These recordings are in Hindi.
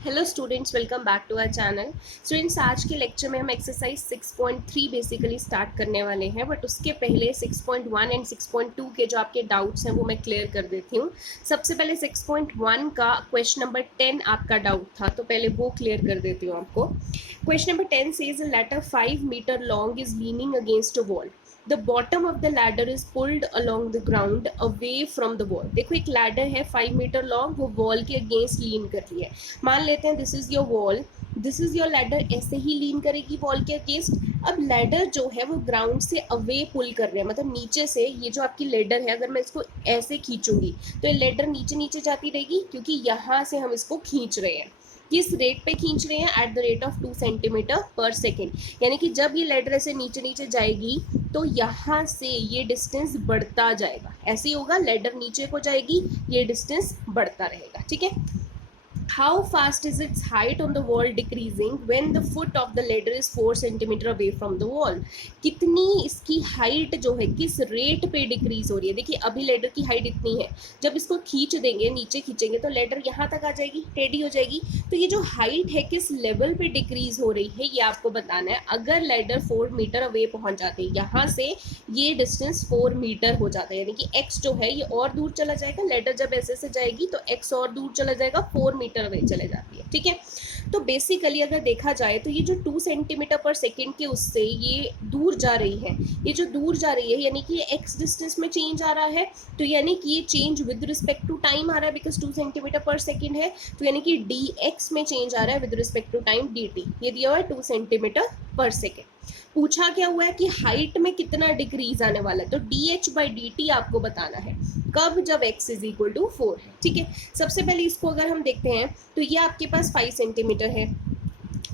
Hello students, welcome back to our channel. Students, आज के लेक्चर में हम एक्सरसाइज 6.3 बेसिकली स्टार्ट करने वाले हैं, बट उसके पहले 6.1 एंड 6.2 के जो आपके डाउट्स हैं वो मैं क्लियर कर देती हूँ। सबसे पहले 6.1 का क्वेश्चन नंबर 10 आपका डाउट था, तो पहले वो क्लियर कर देती हूँ आपको। Question number 10 says a ladder 5 metre long is leaning against a wall. The bottom of the ladder is pulled along the ground away from the wall. देखो, एक लैडर है 5 मीटर लॉन्ग, वो वॉल के अगेंस्ट लीन कर रही है। मान लेते हैं this is your wall, this is your ladder, ऐसे ही लीन करेगी वॉल के अगेंस्ट। अब लैडर जो है वो ग्राउंड से अवे पुल कर रहे हैं, मतलब नीचे से। ये जो आपकी लैडर है, अगर मैं इसको ऐसे खींचूंगी तो ये लैडर नीचे नीचे जाती रहेगी, क्योंकि यहाँ से हम इसको खींच रहे हैं। किस रेट पे खींच रहे हैं? At the rate of 2 centimetre पर सेकेंड। यानी कि जब ये लैडर ऐसे नीचे नीचे जाएगी तो यहाँ से ये डिस्टेंस बढ़ता जाएगा। ऐसे ही होगा, लैडर नीचे को जाएगी, ये डिस्टेंस बढ़ता रहेगा। ठीक है। How fast is its height on the wall decreasing when the foot of the ladder is 4 centimetre away from the wall? कितनी इसकी हाइट जो है किस रेट पे डिक्रीज हो रही है? देखिए, अभी लेडर की हाइट इतनी है, जब इसको खींच देंगे, नीचे खींचेंगे तो लेडर यहाँ तक आ जाएगी, टेढ़ी हो जाएगी। तो ये जो हाइट है किस लेवल पे डिक्रीज हो रही है, ये आपको बताना है। अगर लेडर 4 मीटर अवे पहुंच जाते हैं, यहाँ से ये डिस्टेंस 4 मीटर हो जाता है, यानी कि एक्स जो है ये और दूर चला जाएगा। लेडर जब ऐसे से जाएगी तो एक्स और दूर चला जाएगा, 4 मीटर अवे चले जाती है। ठीक है। तो बेसिकली अगर देखा जाए तो ये जो 2 सेंटीमीटर पर सेकेंड के उससे ये दूर जा रही है, ये जो दूर जा रही है, यानी कि ये एक्स डिस्टेंस में चेंज आ रहा है। तो यानी कि ये change with respect to time आ रहा है, बिकॉज 2 सेंटीमीटर पर सेकेंड है, तो यानी कि डी एक्स में चेंज आ रहा है with respect to time d t. ये दिया हुआ है 2 सेंटीमीटर पर सेकेंड। पूछा क्या हुआ है कि हाइट में कितना डिक्रीज आने वाला है, तो D h by d T आपको बताना है। कब? जब x इज इक्वल टू 4 है। ठीक है। सबसे पहले इसको अगर हम देखते हैं तो ये आपके पास 5 सेंटीमीटर है,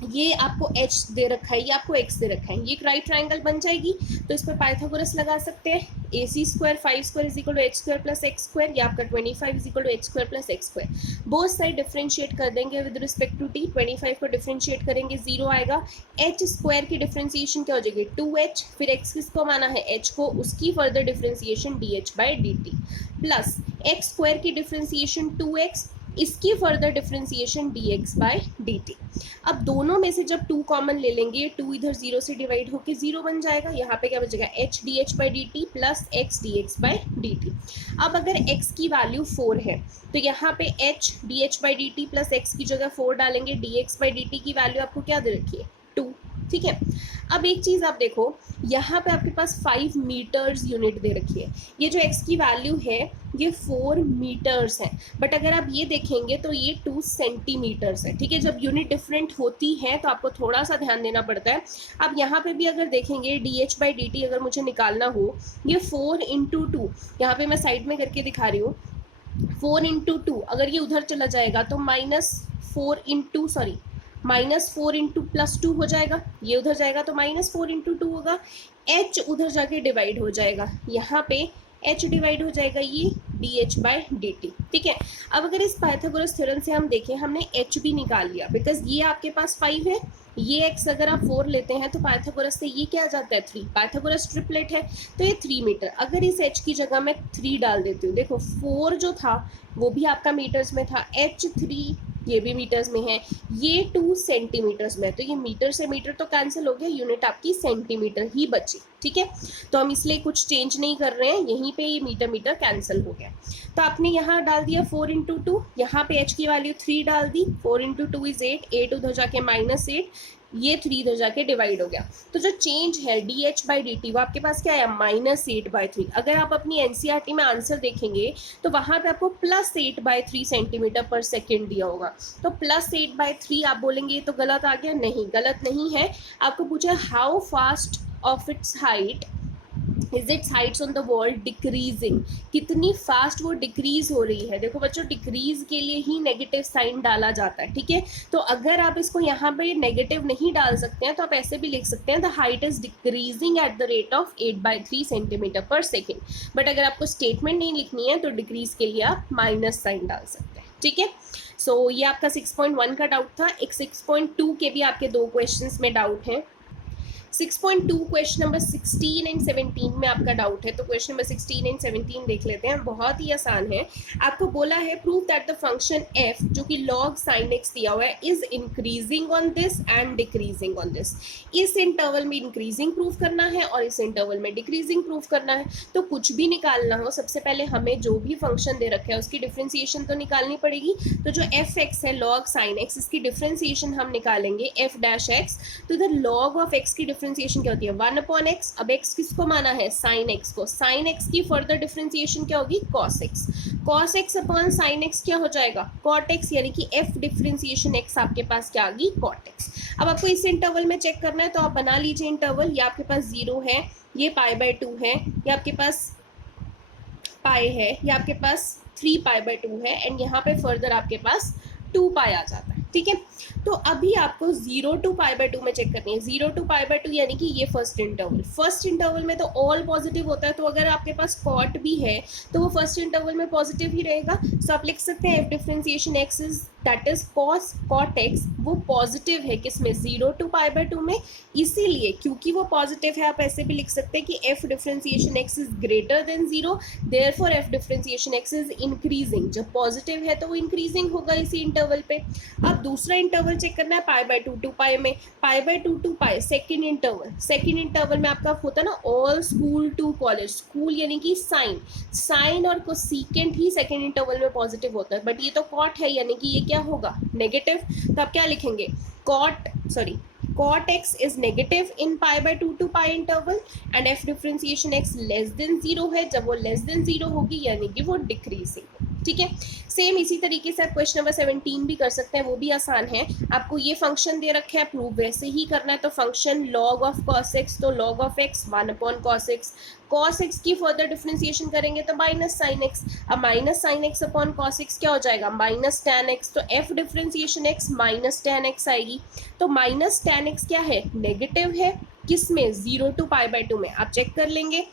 ये आपको h दे रखा है, ये आपको x दे रखा है, ये एक राइट ट्राइंगल बन जाएगी। तो इस पर पाइथागोरस लगा सकते हैं। A C square 5 square is equal to h square plus x square, या आपका 25 is equal to h square plus x square. Both side differentiate कर देंगे विद रिस्पेक्ट टू टी। 25 को डिफरेंशिएट करेंगे, 0 आएगा। एच स्क्वायर की डिफरेंशिएशन क्या हो जाएगी? 2h, फिर x किसको माना है? h को, उसकी further differentiation d h by d t, plus x square की डिफरेंशिएशन 2x, इसकी further differentiation dx by dt। अब दोनों में से जब 2 कॉमन ले लेंगे, 2 इधर 0 से डिवाइड होकर 0 बन जाएगा। यहाँ पे क्या बचेगा? h dh by dt plus x dx by dt। अब अगर x की वैल्यू 4 है तो यहाँ पे h dh by dt plus x की जगह 4 डालेंगे, dx बाई dt की वैल्यू आपको क्या दे रखी है? 2। ठीक है। अब एक चीज आप देखो, यहाँ पे आपके पास 5 मीटर्स यूनिट दे रखी है। ये जो x की वैल्यू है ये 4 मीटर्स है, बट अगर आप ये देखेंगे तो ये 2 सेंटीमीटर्स है। ठीक है। जब यूनिट डिफरेंट होती है तो आपको थोड़ा सा ध्यान देना पड़ता है। अब यहाँ पे भी अगर देखेंगे D h by d T अगर मुझे निकालना हो, ये 4 इंटू 2, यहाँ पे मैं साइड में करके दिखा रही हूँ, 4 इंटू 2, अगर ये उधर चला जाएगा तो माइनस 4 इंटू प्लस 2 हो जाएगा, ये उधर जाएगा तो माइनस 4 इंटू 2 होगा। h उधर जाके डिवाइड हो जाएगा, यहाँ पे h डिवाइड हो जाएगा ये D h by d T. ठीक है। अब अगर इस पाइथागोरस थ्योरम से हम देखें, हमने h भी निकाल लिया, बिकॉज ये आपके पास 5 है, ये x अगर आप 4 लेते हैं तो पाइथागोरस से ये क्या आ जाता है? 3। पाइथागोरस ट्रिपलेट है तो ये 3 मीटर। अगर इस h की जगह मैं 3 डाल देती हूँ, देखो 4 जो था वो भी आपका मीटर्स में था, h3 ये भी मीटर्स में है, ये 2 सेंटीमीटर्स में है, तो ये मीटर से मीटर तो कैंसिल हो गया, यूनिट आपकी सेंटीमीटर ही बची। ठीक है। तो हम इसलिए कुछ चेंज नहीं कर रहे हैं, यहीं पे ये मीटर मीटर कैंसिल हो गया। तो आपने यहाँ डाल दिया 4 इंटू 2, यहाँ पे h की वैल्यू 3 डाल दी, 4 इंटू 2 इज 8, 8 उधर जाके -8, ये 3 इधर जाके डिवाइड हो गया। तो जो चेंज है D h by d T वो आपके पास क्या है? -8/3। अगर आप अपनी एनसीईआरटी में आंसर देखेंगे तो वहां पे आपको +8/3 सेंटीमीटर पर सेकेंड दिया होगा। तो +8/3 आप बोलेंगे ये तो गलत आ गया, नहीं, गलत नहीं है। आपको पूछा how fast of its height is it's Heights on the wall decreasing, कितनी फास्ट वो डिक्रीज हो रही है। देखो बच्चों, डिक्रीज के लिए ही नेगेटिव साइन डाला जाता है। ठीक है। तो अगर आप इसको यहाँ पे नेगेटिव नहीं डाल सकते हैं तो आप ऐसे भी लिख सकते हैं the height is decreasing at the rate of 8/3 centimetre पर सेकेंड। बट अगर आपको स्टेटमेंट नहीं लिखनी है तो डिक्रीज के लिए आप माइनस साइन डाल सकते हैं। ठीक है। सो ये आपका 6.1 का डाउट था। एक 6.2 के भी आपके 2 क्वेश्चंस में डाउट है। 6.2 क्वेश्चन नंबर 16 एंड 17 में आपका डाउट है, तो क्वेश्चन नंबर 16 एंड 17 देख लेते हैं। बहुत ही आसान है। आपको बोला है prove that the function f जो कि log sin x दिया हुआ है is increasing on this and decreasing on this. इस इंटरवल में इंक्रीजिंग प्रूव करना है और इस इंटरवल में डिक्रीजिंग प्रूव करना है। तो कुछ भी निकालना हो, सबसे पहले हमें जो भी फंक्शन दे रखा है उसकी डिफरेंशिएशन तो निकालनी पड़ेगी। तो जो f(x) है log sin x, इसकी डिफरेंशिएशन हम निकालेंगे f'(x). तो इधर log ऑफ x की डिफरेंशिएशन क्या होती है 1/x। अब x किसको माना है sin x को, sin x की फर्दर डिफरेंशिएशन क्या होगी cos x। cos x upon sin x क्या हो जाएगा cot x, यानी कि f डिफरेंशिएशन x आपके पास क्या आ गई cot x। अब आपको इस इंटरवल में चेक करना है, तो आप बना लीजिए इंटरवल। ये आपके पास 0 है, ये π/2 है, ये आपके पास पाई है, ये आपके पास 3π/2 है एंड यहाँ पे फर्दर आपके पास 2π आ जाता है। ठीक है, तो अभी आपको 0 to π/2 में चेक करनी है। 0 to π/2 यानी कि ये फर्स्ट इंटरवल में तो ऑल पॉजिटिव होता है, तो अगर आपके पास कॉट भी है तो वो फर्स्ट इंटरवल में पॉजिटिव ही रहेगा। सो आप लिख सकते हैं f differentiation x is that is cot x, वो पॉजिटिव है किसमें 0 to π/2 में। इसीलिए क्योंकि वो पॉजिटिव है आप ऐसे भी लिख सकते हैं कि F differentiation x is greater than 0, therefore F differentiation x is increasing. जब पॉजिटिव है तो वो इंक्रीजिंग होगा इसी इंटरवल पे। अब दूसरा इंटरवल चेक करना है π/2 to π में, π/2 to π सेकेंड इंटरवल में आपका होता है ना all school to college. School यानी कि साइन और कोसेकेंट ही सेकेंड इंटरवल में पॉजिटिव होता है, बट ये तो कॉट है यानी कि ये क्या होगा नेगेटिव। तो आप क्या लिखेंगे cot x is negative in π/2 to π interval and f differentiation x less than 0 है। जब वो लेस देन 0 होगी यानी कि वो डिक्रीजिंग। ठीक है, सेम इसी तरीके से आप क्वेश्चन नंबर 17 भी कर सकते हैं, वो भी आसान है। आपको ये फंक्शन दे रखे हैं, प्रूव वैसे ही करना है। तो function log of cos x, तो log of x 1/cos x। cos x की फर्दर डिफरेंशिएशन करेंगे तो माइनस sin x। अब minus sin x upon cos x क्या हो जाएगा माइनस tan x। तो f differentiation x minus tan x आएगी। तो माइनस tan x क्या है नेगेटिव है, किसमें 0 to π/2 में। आप चेक कर लेंगे,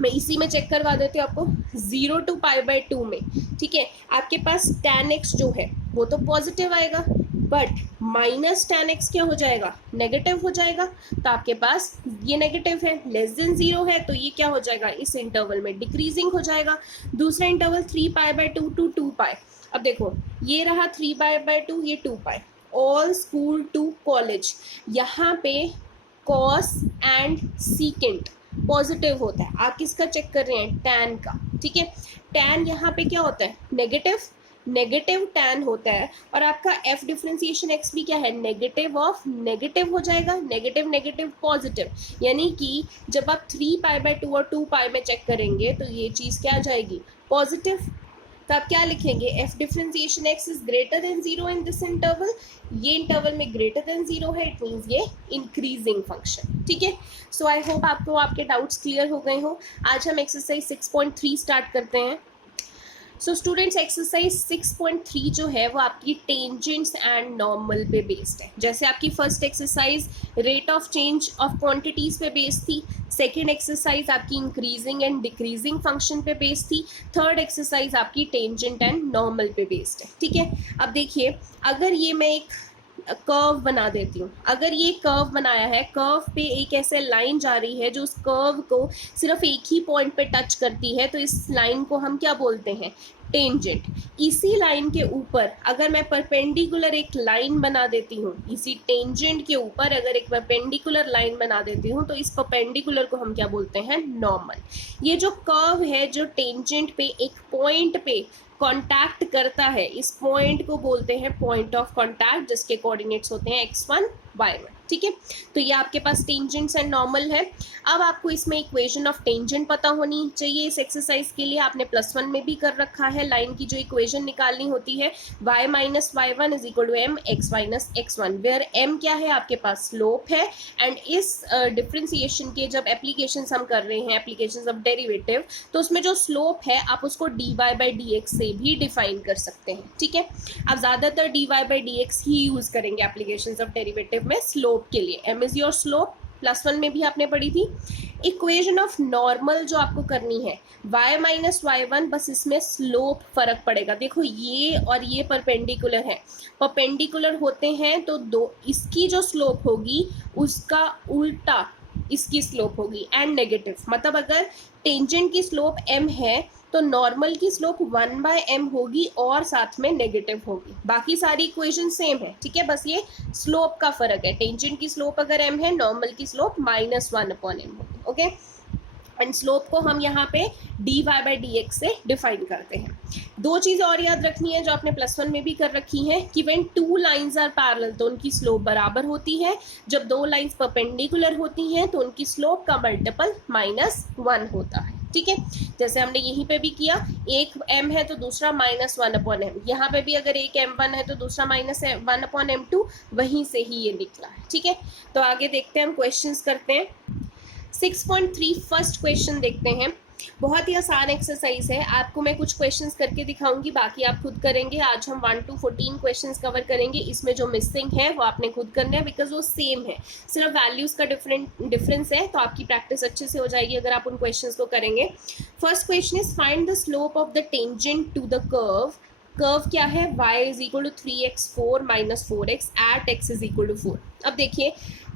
मैं इसी में चेक करवा देती हूँ आपको 0 to π/2 में। ठीक है, आपके पास tan x जो है वो तो पॉजिटिव आएगा, बट माइनस tan x क्या हो जाएगा नेगेटिव हो जाएगा। तो आपके पास ये नेगेटिव है, लेस देन 0 है, तो ये क्या हो जाएगा इस इंटरवल में डिक्रीजिंग हो जाएगा। दूसरा इंटरवल 3π/2 to 2π। अब देखो ये रहा 3π/2, ये 2π, ऑल स्कूल टू कॉलेज। यहाँ पे कॉस एंड सीकेंट पॉजिटिव होता है। आप किसका चेक कर रहे हैं टैन का। ठीक है, टैन यहाँ पे क्या होता है नेगेटिव टैन होता है, और आपका एफ डिफरेंशिएशन एक्स भी क्या है नेगेटिव ऑफ नेगेटिव हो जाएगा, नेगेटिव पॉजिटिव। यानी कि जब आप 3π/2 और 2π में चेक करेंगे तो ये चीज़ क्या आ जाएगी पॉजिटिव। तो आप क्या लिखेंगे F differentiation x is greater than 0 in this interval. ये इंटरवल में ग्रेटर देन 0 है, इट मीन्स ये इंक्रीजिंग फंक्शन। ठीक है, सो आई होप आपको आपके डाउट्स क्लियर हो गए हो। आज हम एक्सरसाइज 6.3 स्टार्ट करते हैं। सो स्टूडेंट्स एक्सरसाइज 6.3 जो है वो आपकी टेंजेंट्स एंड नॉर्मल पे बेस्ड है। जैसे आपकी first exercise rate of change of quantities पे बेस्ड थी, सेकेंड एक्सरसाइज आपकी इंक्रीजिंग एंड डिक्रीजिंग फंक्शन पे बेस्ड थी, थर्ड एक्सरसाइज आपकी टेंजेंट एंड नॉर्मल पे बेस्ड है। ठीक है, अब देखिए अगर ये मैं एक कर्व बना देती हूँ, अगर ये कर्व बनाया है, कर्व पे एक ऐसे लाइन जा रही है जो उस कर्व को सिर्फ एक ही पॉइंट पे टच करती है, तो इस लाइन को हम क्या बोलते हैं टेंजेंट। इसी लाइन के ऊपर अगर मैं परपेंडिकुलर एक लाइन बना देती हूँ, इसी टेंजेंट के ऊपर अगर एक परपेंडिकुलर लाइन बना देती हूँ, तो इस परपेंडिकुलर को हम क्या बोलते हैं नॉर्मल। ये जो कर्व है जो टेंजेंट पे एक पॉइंट पे कांटेक्ट करता है, इस पॉइंट को बोलते हैं पॉइंट ऑफ कांटेक्ट, जिसके कोऑर्डिनेट्स होते हैं x1 y1। ठीक है, तो ये आपके पास टेंजेंट्स एंड नॉर्मल है। अब आपको इसमें इक्वेशन ऑफ टेंजेंट पता होनी चाहिए। इस एक्सरसाइज के लिए आपने +1 में भी कर रखा है, लाइन की जो इक्वेशन निकालनी होती है y minus y1 is equal to m x minus x1, where m क्या है आपके पास स्लोप है। एंड इस डिफरेंशिएशन के जब एप्लीकेशन हम कर रहे हैं, एप्लीकेशन ऑफ डेरिवेटिव, तो उसमें जो स्लोप है आप उसको dy/dx से भी डिफाइन कर सकते हैं। ठीक है, आप ज़्यादातर dy/dx ही यूज़ करेंगे एप्लीकेशन ऑफ डेरिवेटिव में स्लोप के लिए। m इज योर स्लोप +1 में भी आपने पढ़ी थी। इक्वेशन ऑफ नॉर्मल जो आपको करनी है y माइनस y1, बस इसमें स्लोप फर्क पड़ेगा। देखो ये और ये परपेंडिकुलर है, परपेंडिकुलर होते हैं तो दो इसकी जो स्लोप होगी उसका उल्टा इसकी स्लोप होगी एंड नेगेटिव। मतलब अगर टेंजेंट की स्लोप m है तो नॉर्मल की स्लोप 1/m होगी और साथ में नेगेटिव होगी। बाकी सारी इक्वेशन सेम है, ठीक है, बस ये स्लोप का फर्क है। टेंजेंट की स्लोप अगर m है, नॉर्मल की स्लोप -1/m होगी। ओके, एंड स्लोप को हम यहाँ पे dy/dx से डिफाइन करते हैं। दो चीज़ और याद रखनी है जो आपने +1 में भी कर रखी है कि when two lines are parallel तो उनकी स्लोप बराबर होती है, जब दो लाइंस परपेंडिकुलर होती हैं तो उनकी स्लोप का मल्टीपल -1 होता है। ठीक है, जैसे हमने यहीं पे भी किया, एक m है तो दूसरा -1/m, यहाँ पे भी अगर एक m1 है तो दूसरा -1/m2, वहीं से ही ये निकला है। ठीक है, तो आगे देखते हैं, हम क्वेश्चंस करते हैं। 6.3 फर्स्ट क्वेश्चन देखते हैं। बहुत ही आसान एक्सरसाइज है, आपको मैं कुछ क्वेश्चंस करके दिखाऊंगी, बाकी आप खुद करेंगे। आज हम 1 to 14 क्वेश्चंस कवर करेंगे। इसमें जो मिसिंग है वो आपने खुद करना है, बिकॉज वो सेम है, सिर्फ वैल्यूज का डिफरेंस है, तो आपकी प्रैक्टिस अच्छे से हो जाएगी अगर आप उन क्वेश्चंस को करेंगे। First question is find the slope of the tangent to the curve. Curve क्या है, y is equal to 3x4 minus 4x at x is equal to 4। अब देखिए,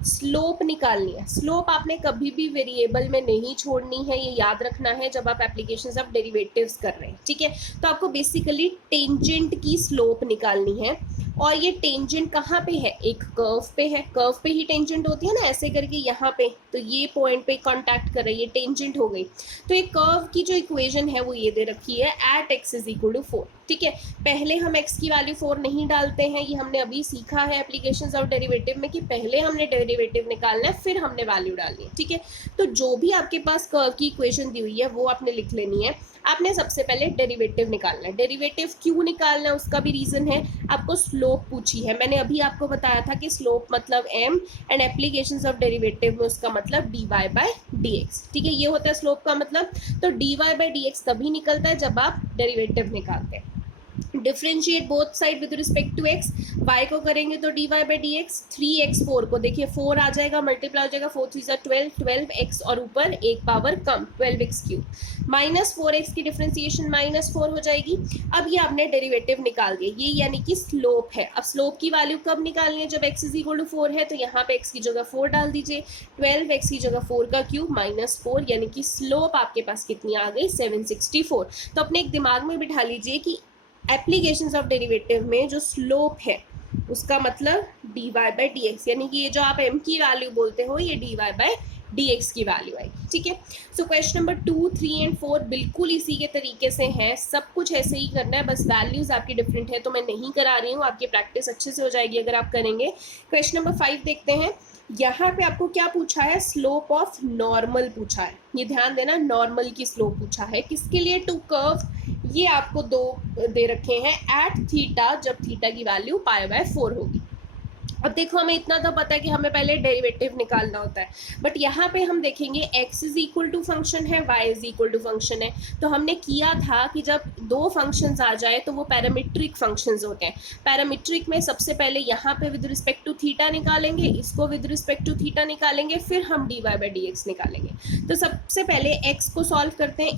स्लोप निकालनी है। स्लोप आपने कभी भी वेरिएबल में नहीं छोड़नी है, ये याद रखना है जब आप एप्लीकेशंस ऑफ डेरिवेटिव्स कर रहे हैं। ठीक है, तो आपको बेसिकली टेंजेंट की स्लोप निकालनी है, और ये टेंजेंट कहाँ पे है, एक कर्व पे है। कर्व पे ही टेंजेंट होती है ना, ऐसे करके यहाँ पे, तो ये पॉइंट पे कांटेक्ट कर रही है, ये टेंजेंट हो गई। तो एक कर्व की जो इक्वेशन है वो ये दे रखी है, at x is equal to 4। ठीक है, पहले हम x की वैल्यू 4 नहीं डालते हैं, ये हमने अभी सीखा है एप्लीकेशंस ऑफ डेरिवेटिव में कि पहले हमने डेरिवेटिव निकालना है फिर हमने वैल्यू डालनी है। ठीक है, तो जो भी आपके पास कर्व की इक्वेशन दी हुई है वो आपने लिख लेनी है। आपने सबसे पहले डेरिवेटिव निकालना है। डेरिवेटिव क्यों निकालना है उसका भी रीजन है, आपको स्लोप पूछी है। मैंने अभी आपको बताया था कि स्लोप मतलब m and applications of derivative में उसका मतलब dy/dx। ठीक है, ये होता है स्लोप का मतलब। तो dy/dx तभी निकलता है जब आप डेरिवेटिव निकालते हैं। Differentiate both side with respect to x, y को करेंगे तो dy/dx, 3x4 को देखिए 4 आ जाएगा, मल्टीप्लाई हो जाएगा, 4 3 12, 12x और ऊपर एक पावर कम 12x3, -4x की डिफ्रेंसिएशन -4 हो जाएगी। अब ये आपने डेरिवेटिव निकाल दिया, ये यानी कि स्लोप है। अब स्लोप की वैल्यू कब निकालनी है, जब x इज इक्वल टू 4 है, तो यहाँ पे x की जगह 4 डाल दीजिए, 12x की जगह 4 का क्यूब -4, यानी कि स्लोप आपके पास कितनी आ गई, 764। तो अपने एक दिमाग में बिठा लीजिए कि एप्लीकेशंस ऑफ डेरिवेटिव में जो स्लोप है उसका मतलब dy/dx, यानी कि ये जो आप m की वैल्यू बोलते हो ये dy/dx की वैल्यू आएगी। ठीक है, सो क्वेश्चन नंबर 2, 3 एंड 4 बिल्कुल इसी के तरीके से है, सब कुछ ऐसे ही करना है, बस वैल्यूज आपकी डिफरेंट है तो मैं नहीं करा रही हूँ, आपकी प्रैक्टिस अच्छे से हो जाएगी अगर आप करेंगे। क्वेश्चन नंबर 5 देखते हैं। यहाँ पे आपको क्या पूछा है, स्लोप ऑफ नॉर्मल पूछा है। ये ध्यान देना, नॉर्मल की स्लोप पूछा है, किसके लिए, टू कर्व। ये आपको दो दे रखे हैं, एट थीटा, जब थीटा की वैल्यू π/4 होगी। अब देखो, हमें इतना तो पता है कि हमें पहले डेरिवेटिव निकालना होता है, बट यहाँ पे हम देखेंगे x is equal to function है, y is equal to function है। तो हमने किया था कि जब दो फंक्शंस आ जाए तो वो पैरामीट्रिक फंक्शंस होते हैं। पैरामीट्रिक में सबसे पहले यहाँ पे विद रिस्पेक्ट टू थीटा निकालेंगे, इसको विद रिस्पेक्ट टू थीटा निकालेंगे, फिर हम dy/dx निकालेंगे। तो सबसे पहले x को सॉल्व करते हैं,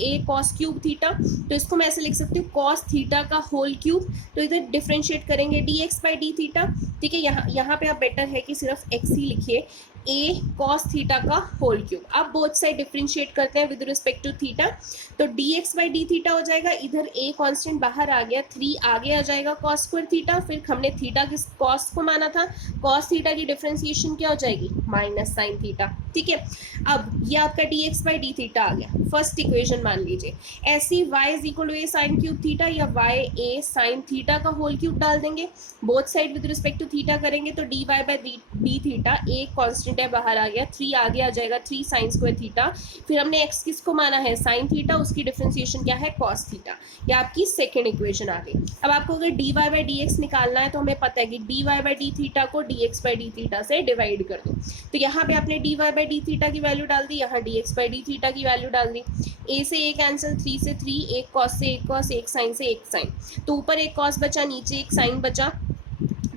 a cos क्यूब थीटा, तो इसको मैं ऐसे लिख सकती हूँ cos थीटा का होल क्यूब। तो इधर डिफ्रेंशिएट करेंगे dx/d थीटा। ठीक है, यहाँ पे आप बेटर है कि सिर्फ x ही लिखिए, a cos थीटा का होल क्यूब। अब बोथ साइड डिफ्रेंशिएट करते हैं विद रिस्पेक्ट टू थीटा, तो dx/d थीटा हो जाएगा, इधर a कांस्टेंट बाहर आ गया, 3 आगे आ जाएगा cos स्क्वायर थीटा, फिर हमने थीटा किस cos को माना था, cos थीटा की डिफ्रेंसिएशन क्या हो जाएगी, माइनस साइन थीटा। ठीक है, अब ये आपका dx/d थीटा आ गया, फर्स्ट इक्वेशन मान लीजिए। ऐसी y is equal to a sine cube theta या y a साइन थीटा का होल क्यूब डाल देंगे, both side with respect to theta करेंगे तो dy/d थीटा, a कांस्टेंट है बाहर आ गया, 3 आगे आ जाएगा, 3 साइन स्क्वायर थीटा, फिर हमने x किसको माना है, साइन थीटा, उसकी डिफरेंशिएशन क्या है, cos थीटा। ये आपकी सेकेंड इक्वेशन आ गई। अब आपको अगर dy/dx निकालना है तो हमें पता है कि dy/d थीटा को dx/d थीटा से डिवाइड कर दो, तो यहाँ पे आपने dy/d थीटा की वैल्यू डाल दी, यहाँ dx/d थीटा की वैल्यू डाल दी। a से a कैंसिल, 3 से 3, एक cos से एक cos, एक साइन से एक साइन, तो ऊपर एक cos बचा, नीचे एक साइन बचा,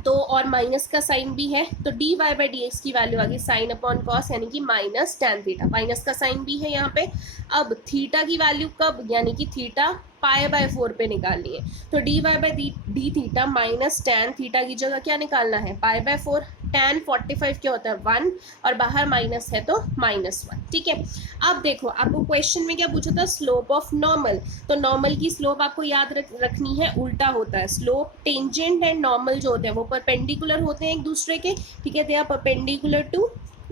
तो और माइनस का साइन भी है, तो d y by d x की वैल्यू आ गई साइन अपॉन कॉस यानी कि माइनस टैन थीटा, माइनस का साइन भी है यहाँ पे। अब थीटा की वैल्यू कब, यानी कि थीटा पाई बाय 4 पे निकालनी है, तो d y by d theta minus tan theta की जगह क्या निकालना है, पाई बाय 4। टैन 45 क्या होता है 1 और बाहर माइनस है तो -1, ठीक है। अब देखो आपको क्वेश्चन में क्या पूछा था, स्लोप ऑफ नॉर्मल, तो नॉर्मल की स्लोप आपको याद रखनी है, उल्टा होता है स्लोप। टेंजेंट एंड नॉर्मल जो होते हैं वो परपेंडिकुलर होते हैं एक दूसरे के, ठीक है, they are perpendicular to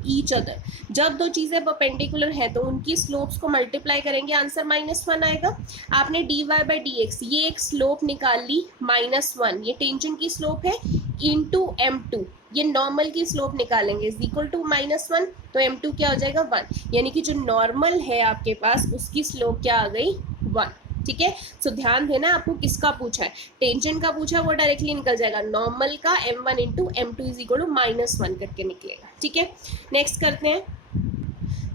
each other. जब दो चीजें परपेंडिकुलर है तो उनकी स्लोप्स को मल्टीप्लाई करेंगे, आंसर -1 आएगा। आपने d y by d x ये एक स्लोप निकाल ली -1, ये टेंजेंट की स्लोप है, इंटू m2 ये नॉर्मल की स्लोप निकालेंगे इज इक्वल टू -1, तो m2 क्या हो जाएगा 1, यानी कि जो नॉर्मल है आपके पास उसकी स्लोप क्या आ गई 1, ठीक है। सो ध्यान देना आपको किसका पूछा है, टेंजेंट का पूछा है वो डायरेक्टली निकल जाएगा, नॉर्मल का m1 into m2 is equal to -1 करके निकलेगा, ठीक है। नेक्स्ट करते हैं,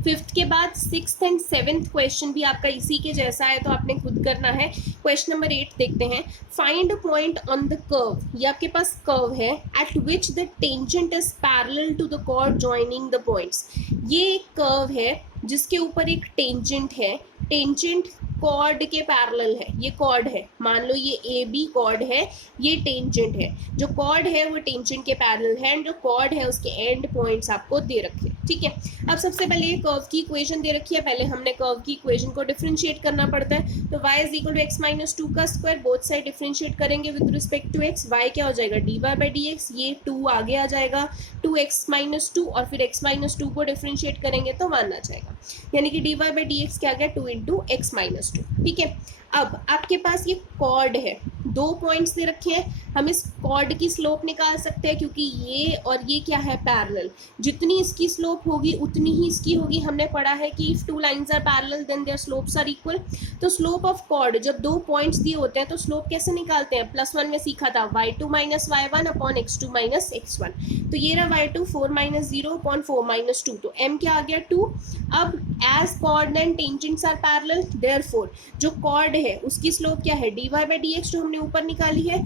फिफ्थ के बाद सिक्स्थ एंड सेवेंथ क्वेश्चन भी आपका इसी के जैसा है, तो आपने खुद करना है। क्वेश्चन नंबर 8 देखते हैं, find point on the curve, ये आपके पास कर्व है, at which the tangent is parallel to the chord joining the points. ये एक कर्व है जिसके ऊपर एक टेंजेंट है, टेंजेंट कॉर्ड के पैरेलल है, ये कॉर्ड है, मान लो ये ए बी कॉर्ड है, ये टेंजेंट है, जो कॉर्ड है वो टेंजेंट के पैरेलल है, एंड जो कॉर्ड है उसके एंड पॉइंट्स आपको दे रखे, ठीक है। अब सबसे पहले ये कर्व की इक्वेशन दे रखी है, पहले हमने कर्व की इक्वेशन को डिफरेंशिएट करना पड़ता है, तो y is equal to x minus 2 का स्क्वायर, बोथ साइड डिफरेंशिएट करेंगे with respect to x, y क्या हो जाएगा dy बाई डी एक्स, ये 2 आगे आ जाएगा, 2x माइनस 2 और फिर x माइनस 2 को डिफरेंशिएट करेंगे तो 1 आ जाएगा, यानी कि dy बाई डी एक्स क्या आ गया 2 इंटू x माइनस 2, ठीक है। अब आपके पास ये कॉर्ड है, 2 पॉइंट्स दे रखे हैं, हम इस कॉर्ड की स्लोप निकाल सकते हैं क्योंकि ये और ये क्या है पैरेलल, जितनी इसकी स्लोप होगी उतनी ही इसकी होगी। हमने पढ़ा है कि if 2 lines are parallel then their slopes are equal. तो स्लोप ऑफ कॉर्ड जब 2 पॉइंट्स दिए होते हैं तो स्लोप कैसे निकालते हैं, +1 में सीखा था y2 minus y1 upon x2 minus x1, तो ये रहा y2 4 माइनस 0 अपॉन 4 माइनस 2, तो m क्या आ गया 2। अब as chord and tangents are parallel therefore जो कॉर्ड है उसकी स्लोप क्या है dy बाई डी एक्स जो हमने ऊपर निकाली है,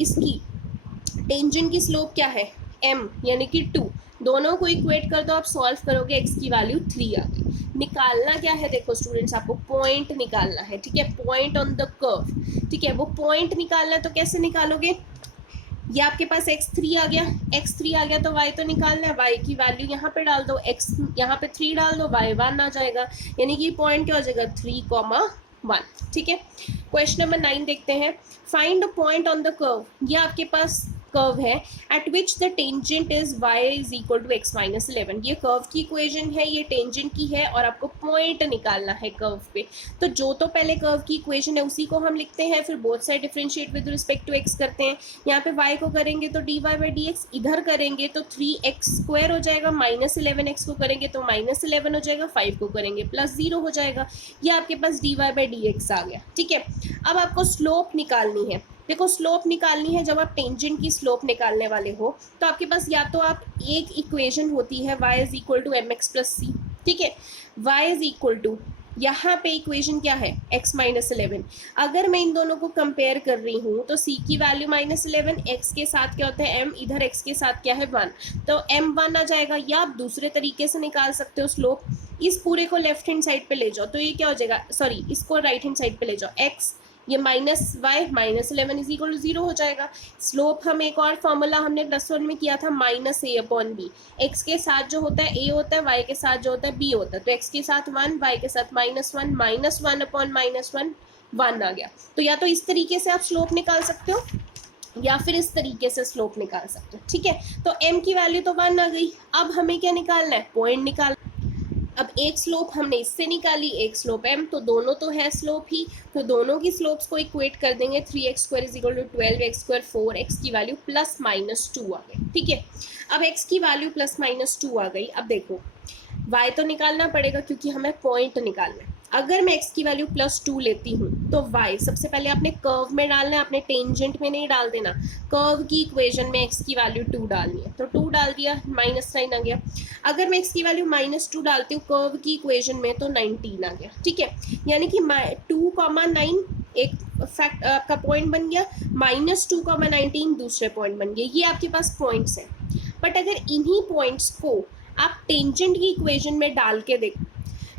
इसकी टेंजेंट की स्लोप क्या है m यानी कि 2, दोनों को इक्वेट कर दो, आप सॉल्व करोगे x की वैल्यू 3 आ गई। निकालना क्या है, देखो स्टूडेंट्स आपको पॉइंट निकालना है, ठीक है, पॉइंट ऑन द कर्व, ठीक है, वो पॉइंट निकालना है तो कैसे निकालोगे, ये आपके पास x3 आ गया, x3 आ गया तो y तो निकालना है, y की वैल्यू यहाँ पे डाल दो, x यहाँ पे 3 डाल दो, y 1 आ जाएगा, यानी कि पॉइंट क्या हो जाएगा 3,1, ठीक है। क्वेश्चन नंबर 9 देखते हैं, find a point on the curve, ये आपके पास कर्व है, at which the tangent is y is equal to x minus 11, ये कर्व की इक्वेशन है, ये टेंजेंट की है और आपको पॉइंट निकालना है कर्व पे। तो जो तो पहले कर्व की इक्वेशन है उसी को हम लिखते हैं, फिर both side differentiate with respect to x करते हैं, यहाँ पे y को करेंगे तो dy बाई डी एक्स, इधर करेंगे तो 3x स्क्वायर हो जाएगा, -11x को करेंगे तो -11 हो जाएगा, 5 को करेंगे +0 हो जाएगा, ये आपके पास dy बाई डी एक्स आ गया, ठीक है। अब आपको स्लोप निकालनी है, देखो स्लोप निकालनी है, जब आप टेंजेंट की स्लोप निकालने वाले हो तो आपके पास या तो आप एक इक्वेशन होती है y is equal to mx plus c, ठीक है, y इज इक्वल टू यहाँ पे इक्वेशन क्या है x माइनस 11, अगर मैं इन दोनों को कंपेयर कर रही हूँ तो c की वैल्यू -11, x के साथ क्या होता है m, इधर x के साथ क्या है 1, तो m 1 आ जाएगा। या आप दूसरे तरीके से निकाल सकते हो स्लोप, इस पूरे को लेफ्ट हैंड साइड पे ले जाओ तो ये क्या हो जाएगा, सॉरी इसको राइट हैंड साइड पे ले जाओ, x ये minus y -11 is equal to 0 हो जाएगा। स्लोप हम एक और फॉर्मूला हमने +1 में किया था -a अपॉन b, x के साथ जो होता है a होता है, y के साथ जो होता है b होता है, तो x के साथ 1, y के साथ -1 अपॉन -1 1 आ गया। तो या तो इस तरीके से आप स्लोप निकाल सकते हो या फिर इस तरीके से स्लोप निकाल सकते हो, ठीक है। तो m की वैल्यू तो 1 आ गई, अब हमें क्या निकालना है, पॉइंट निकाल। अब एक स्लोप हमने इससे निकाली, एक स्लोप m, तो दोनों तो है स्लोप ही, तो दोनों की स्लोप्स को इक्वेट कर देंगे, 3x square is equal to 12x square 4x की वैल्यू +-2 आ गई, ठीक है। अब x की वैल्यू +-2 आ गई, अब देखो y तो निकालना पड़ेगा क्योंकि हमें पॉइंट निकालना है। अगर मैं x की वैल्यू +2 लेती हूँ तो y सबसे पहले आपने कर्व में डालना है, आपने टेंजेंट में नहीं डाल देना, कर्व की इक्वेशन में x की वैल्यू 2 डालनी है, तो 2 डाल दिया, माइनस साइन आ गया। अगर मैं x की वैल्यू -2 डालती हूँ कर्व की इक्वेशन में तो 19 आ गया, ठीक है, यानी कि 2,9 एक फैक्ट आपका पॉइंट बन गया, -2,19 दूसरे पॉइंट बन गए, ये आपके पास पॉइंट्स हैं। बट अगर इन्हीं पॉइंट्स को आप टेंजेंट की इक्वेशन में डाल के देखो,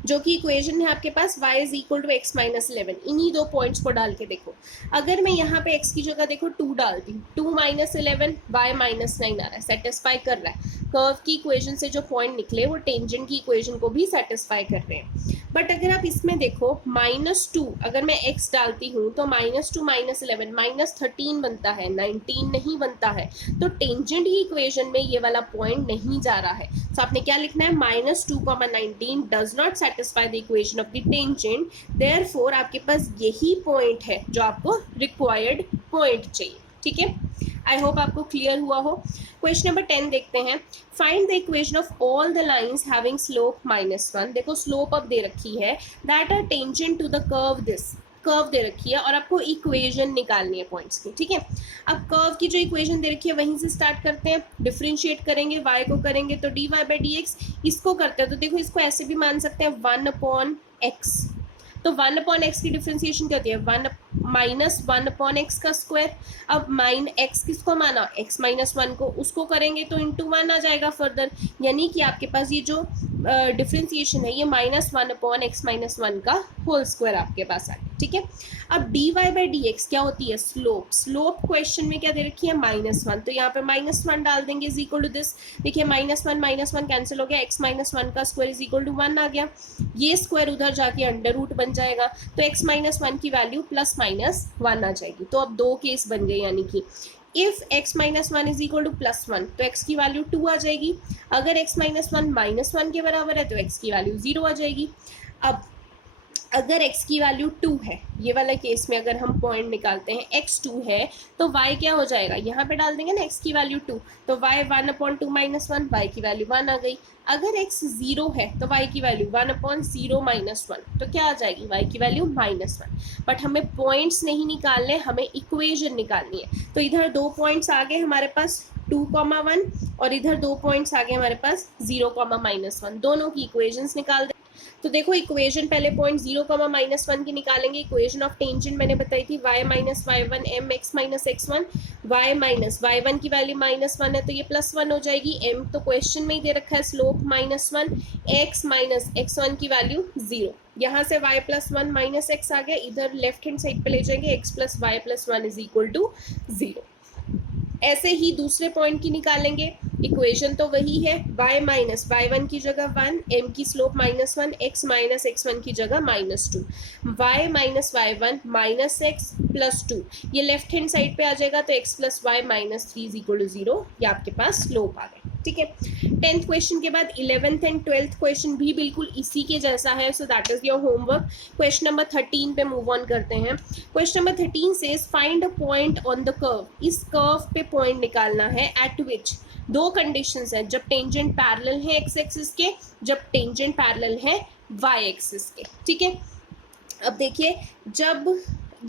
जो कि इक्वेशन है आपके पास y is equal to x minus 11, इन्हीं दो पॉइंट्स को डाल के देखो। अगर मैं यहाँ पे x की जगह देखो 2 डालती हूँ, 2 माइनस 11 y माइनस 9 आ रहा है, सेटिस्फाई कर रहा है। कर्व की इक्वेशन से जो पॉइंट निकले वो टेंजेंट की इक्वेशन को भी सेटिस्फाई कर रहे हैं। बट अगर आप इसमें देखो -2, अगर मैं x डालती हूँ तो -2 माइनस 11 -13 बनता है, 19 नहीं बनता है। तो टेंजेंट की इक्वेशन में ये वाला पॉइंट नहीं जा रहा है। तो आपने क्या लिखना है, -2,19 does not satisfy the equation of the tangent, therefore आपके पास यही पॉइंट है जो आपको रिक्वायर्ड पॉइंट चाहिए। ठीक है, आई होप आपको क्लियर हुआ हो। क्वेश्चन नंबर 10 देखते हैं। Find the equation of all the lines having slope -1। देखो स्लोप अब दे रखी है, that are tangent to the curve this, curve दे रखी है और आपको इक्वेशन निकालनी है पॉइंट्स की। ठीक है, अब कर्व की जो इक्वेशन दे रखी है वहीं से स्टार्ट करते हैं, डिफरेंशिएट करेंगे, y को करेंगे तो dy/dx, इसको करते हैं तो देखो इसको ऐसे भी मान सकते हैं 1/x। तो 1/x की डिफरेंशिएशन क्या होती है, -1/x का स्क्वायर। अब x किसको माना, x माइनस 1 को, उसको करेंगे तो इंटू 1 आ जाएगा फर्दर, यानी कि आपके पास ये जो डिफरेंशिएशन है ये -1/x माइनस 1 का होल स्क्वायर आपके पास आ गया। ठीक है, अब dy/dx क्या होती है, स्लोप। स्लोप क्वेश्चन में क्या दे रखी है, -1, तो यहाँ पे -1 डाल देंगे इज इक्वल टू दिस। देखिए -1 कैंसिल हो गया, x माइनस 1 का स्क्वायर इज इक्वल टू 1 आ गया, ये स्क्वायर उधर जाके अंडर रूट बन जाएगा, तो x माइनस 1 की वैल्यू +-1 आ जाएगी। तो अब दो केस बन गए, यानी कि इफ x minus 1 is equal to +1 तो x की वैल्यू 2 आ जाएगी, अगर x माइनस 1 -1 के बराबर है तो x की वैल्यू 0 आ जाएगी। अब अगर x की वैल्यू 2 है, ये वाला केस में अगर हम पॉइंट निकालते हैं x 2 है तो y क्या हो जाएगा, यहाँ पे डाल देंगे ना x की वैल्यू 2, तो y 1/2 माइनस 1, y की वैल्यू 1 आ गई। अगर x 0 है तो y की वैल्यू 1/0 माइनस 1, तो क्या आ जाएगी, y की वैल्यू -1। बट हमें पॉइंट्स नहीं निकालने, हमें इक्वेशन निकालनी है। तो इधर दो पॉइंट्स आ गए हमारे पास 2,1 और इधर दो पॉइंट्स आ गए हमारे पास 0,-1, दोनों की इक्वेशंस निकाल दे। तो देखो इक्वेशन पहले पॉइंट 0,-1 की निकालेंगे। इक्वेशन ऑफ टेंजेंट मैंने बताई थी y minus y1 m x minus x1, y minus y1 की वैल्यू -1 है तो ये +1 हो जाएगी, m तो क्वेश्चन में ही दे रखा है स्लोप -1, x माइनस x1 की वैल्यू 0, यहाँ से y + 1 - x आ गया, इधर लेफ्ट हैंड साइड पे ले जाएंगे, x + y + 1 is equal to 0। ऐसे ही दूसरे पॉइंट की निकालेंगे, इक्वेशन तो वही है, y माइनस y1 की जगह 1, m की स्लोप -1, x माइनस x1 की जगह -2, y माइनस y1 -x + 2, ये लेफ्ट हैंड साइड पे आ जाएगा तो x + y -3 is equal to 0, ये आपके पास स्लोप आ गया। ठीक है, 10th क्वेश्चन के बाद 11th एंड 12th क्वेश्चन भी बिल्कुल इसी के जैसा है, so that is your homework. Question number 13 पे मूव ऑन करते हैं। क्वेश्चन नंबर 13 से find a point on the curve, इस कर्व पे पॉइंट निकालना है एट विच, दो कंडीशंस है, जब टेंजेंट पैरेलल है x एक्सिस के, जब टेंजेंट पैरेलल है y एक्सिस के। ठीक है, अब देखिए जब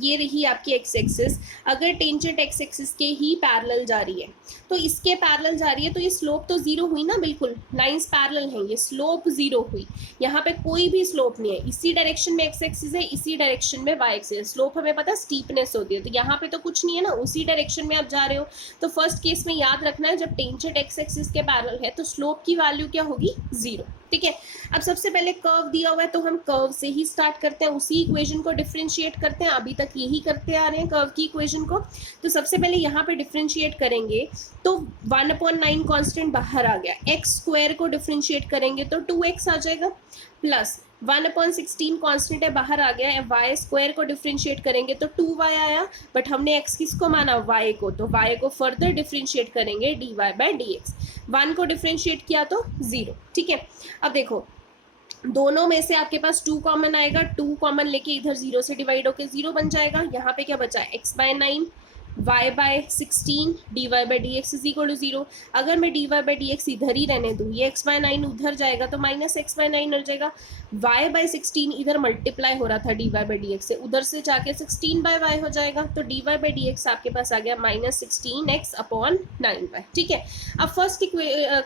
ये रही आपकी x एक्सिस, अगर टेंजेंट x एक्सिस के ही पैरेलल जा रही है तो इसके पैरेलल जा रही है तो ये स्लोप तो 0 हुई ना, बिल्कुल लाइंस पैरेलल हैं, ये स्लोप 0 हुई, यहाँ पे कोई भी स्लोप नहीं है, इसी डायरेक्शन में x एक्सिस है, इसी डायरेक्शन में y एक्सिस है। स्लोप हमें पता है स्टीपनेस होती है, तो यहाँ पे तो कुछ नहीं है ना, उसी डायरेक्शन में आप जा रहे हो। तो फर्स्ट केस में याद रखना है जब टेंजेंट x एक्सिस के पैरेलल है तो स्लोप की वैल्यू क्या होगी, 0। ठीक है, अब सबसे पहले कर्व दिया हुआ है तो हम कर्व से ही स्टार्ट करते हैं, उसी इक्वेशन को डिफरेंशिएट करते हैं, अभी तक यही करते आ रहे हैं कर्व की इक्वेशन को। तो सबसे पहले यहाँ पे डिफरेंशिएट करेंगे तो 1/9 कांस्टेंट बाहर आ गया, x स्क्वायर को डिफरेंशिएट करेंगे तो 2x आ जाएगा, प्लस 1/16 कांस्टेंट है बाहर आ गया है, y स्क्वायर को डिफरेंशिएट करेंगे तो 2y आया, बट हमने x किसको माना, y को, तो y को फर्दर डिफरेंशिएट करेंगे dy/dx, 1 को डिफरेंशिएट किया तो 0। ठीक है, अब देखो दोनों में से आपके पास 2 कॉमन आएगा, 2 कॉमन लेके इधर 0 से डिवाइड होके 0 बन जाएगा, यहाँ पे क्या बचा x/9 y by 16 dy by d x is equal to 0। अगर मैं dy बाई डी एक्स इधर ही रहने दूँ, ये x बाय 9 उधर जाएगा तो माइनस एक्स बाय 9 हो जाएगा। y बाय 16 इधर मल्टीप्लाई हो रहा था dy बाई डी एक्स से, उधर से जाके 16 बाय y हो जाएगा, तो dy बाई डी एक्स आपके पास आ गया माइनस 16x अपॉन 9y। ठीक है, अब फर्स्ट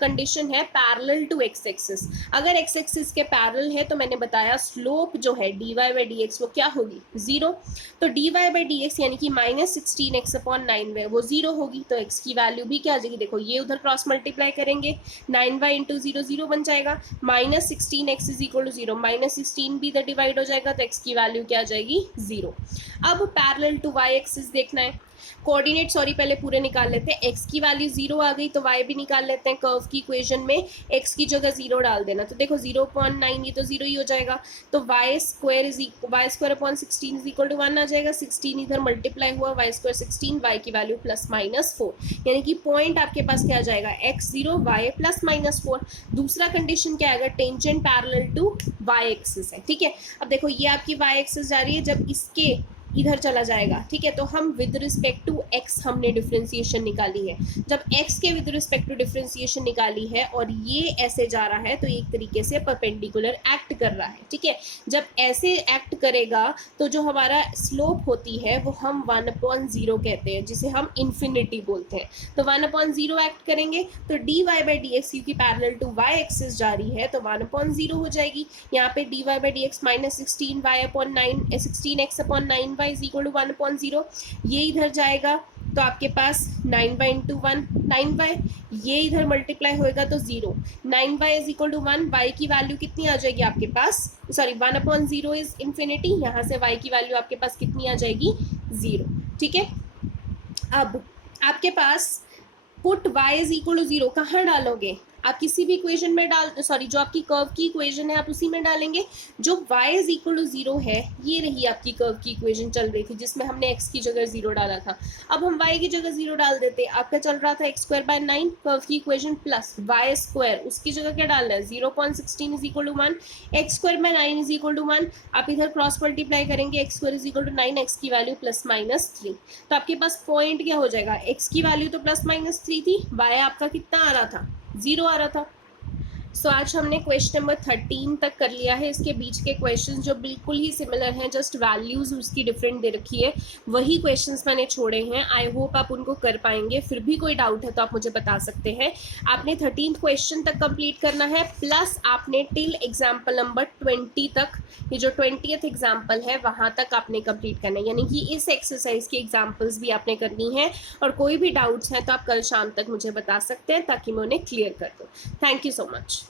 कंडीशन है पैरेलल टू x एक्सिस। अगर x एक्सिस के पैरेलल है तो मैंने बताया स्लोप जो है dy बाई डी एक्स वो क्या होगी, 0। तो dy बाई डी एक्स यानी कि माइनस 16x अपॉन 9y वो 0 होगी, तो x की वैल्यू भी क्या आ जाएगी, देखो ये उधर क्रॉस मल्टीप्लाई करेंगे, 9y इंटू 0 0 बन जाएगा, minus 16x is equal to 0, minus 16 भी इधर डिवाइड हो जाएगा तो x की वैल्यू क्या आ जाएगी, 0। अब पैरेलल टू y एक्सिस देखना है, कोऑर्डिनेट सॉरी पहले पूरे निकाल लेते हैं। x की वैल्यू 0 आ गई तो y भी निकाल लेते हैं। कर्व की इक्वेशन में x की जगह 0 डाल देना, तो देखो 0.9 ये तो 0 ही हो जाएगा, तो y square upon 16 is equal to 1 आ जाएगा। 16 इधर मल्टीप्लाई हुआ, y स्क्वायर 16, y की वैल्यू प्लस माइनस 4, यानी कि पॉइंट आपके पास क्या आ जाएगा, x 0 y प्लस माइनस 4। दूसरा कंडीशन क्या आएगा, tangent parallel to y axis है। ठीक है, अब देखो ये आपकी y एक्सिस जा रही है, जब इसके इधर चला जाएगा, ठीक है, तो हम विद रिस्पेक्ट टू x हमने डिफरेंशिएशन निकाली है। जब x के विद रिस्पेक्ट टू डिफरेंशिएशन निकाली है और ये ऐसे जा रहा है तो एक तरीके से परपेंडिकुलर एक्ट कर रहा है। ठीक है, जब ऐसे एक्ट करेगा तो जो हमारा स्लोप होती है वो हम 1/0 कहते हैं, जिसे हम इन्फिनिटी बोलते हैं। तो 1/0 एक्ट करेंगे तो dy बाई डी एक्स क्योंकि पैरेलल टू y एक्सिस जा रही है तो 1/0 हो जाएगी। यहाँ पे dy by d x minus 16y upon 9 16x upon 9y is equal to 1/0। ये इधर जाएगा तो आपके पास 9y इंटू 1 9y, ये इधर मल्टीप्लाई होएगा तो 0, 9y is equal to 1, y की वैल्यू कितनी आ जाएगी आपके पास, सॉरी 1/0 इज इन्फिनिटी, यहाँ से y की वैल्यू आपके पास कितनी आ जाएगी, 0। ठीक है, अब आपके पास put y is equal to 0 कहाँ डालोगे, आप किसी भी इक्वेशन में जो आपकी कर्व की इक्वेशन है आप उसी में डालेंगे। जो y इज इक्वल टू 0 है, ये रही आपकी कर्व की इक्वेशन चल रही थी जिसमें हमने x की जगह 0 डाला था। अब हम y की जगह 0 डाल देते, आपका चल रहा था x स्क्वायर बाय 9 कर्व की इक्वेशन प्लस y स्क्वायर, उसकी जगह क्या डालना है, 0.16 is equal to 1, x square by 9 is equal to 1, आप इधर क्रॉस मल्टीप्लाई करेंगे, x square is equal to 9, x की वैल्यू प्लस माइनस 3, तो आपके पास पॉइंट क्या हो जाएगा, x की वैल्यू तो प्लस माइनस 3 थी, y आपका कितना आ रहा था, 0 आ रहा था। सो आज हमने क्वेश्चन नंबर 13 तक कर लिया है। इसके बीच के क्वेश्चंस जो बिल्कुल ही सिमिलर हैं, जस्ट वैल्यूज उसकी डिफरेंट दे रखी है, वही क्वेश्चंस मैंने छोड़े हैं। आई होप आप उनको कर पाएंगे। फिर भी कोई डाउट है तो आप मुझे बता सकते हैं। आपने 13th क्वेश्चन तक कंप्लीट करना है, प्लस आपने टिल एग्जाम्पल नंबर 20 तक, ये जो 20th एग्जाम्पल है वहाँ तक आपने कंप्लीट करना है, यानी कि इस एक्सरसाइज की एग्जाम्पल्स भी आपने करनी है। और कोई भी डाउट्स हैं तो आप कल शाम तक मुझे बता सकते हैं ताकि मैं उन्हें क्लियर कर दूँ। Thank you so much.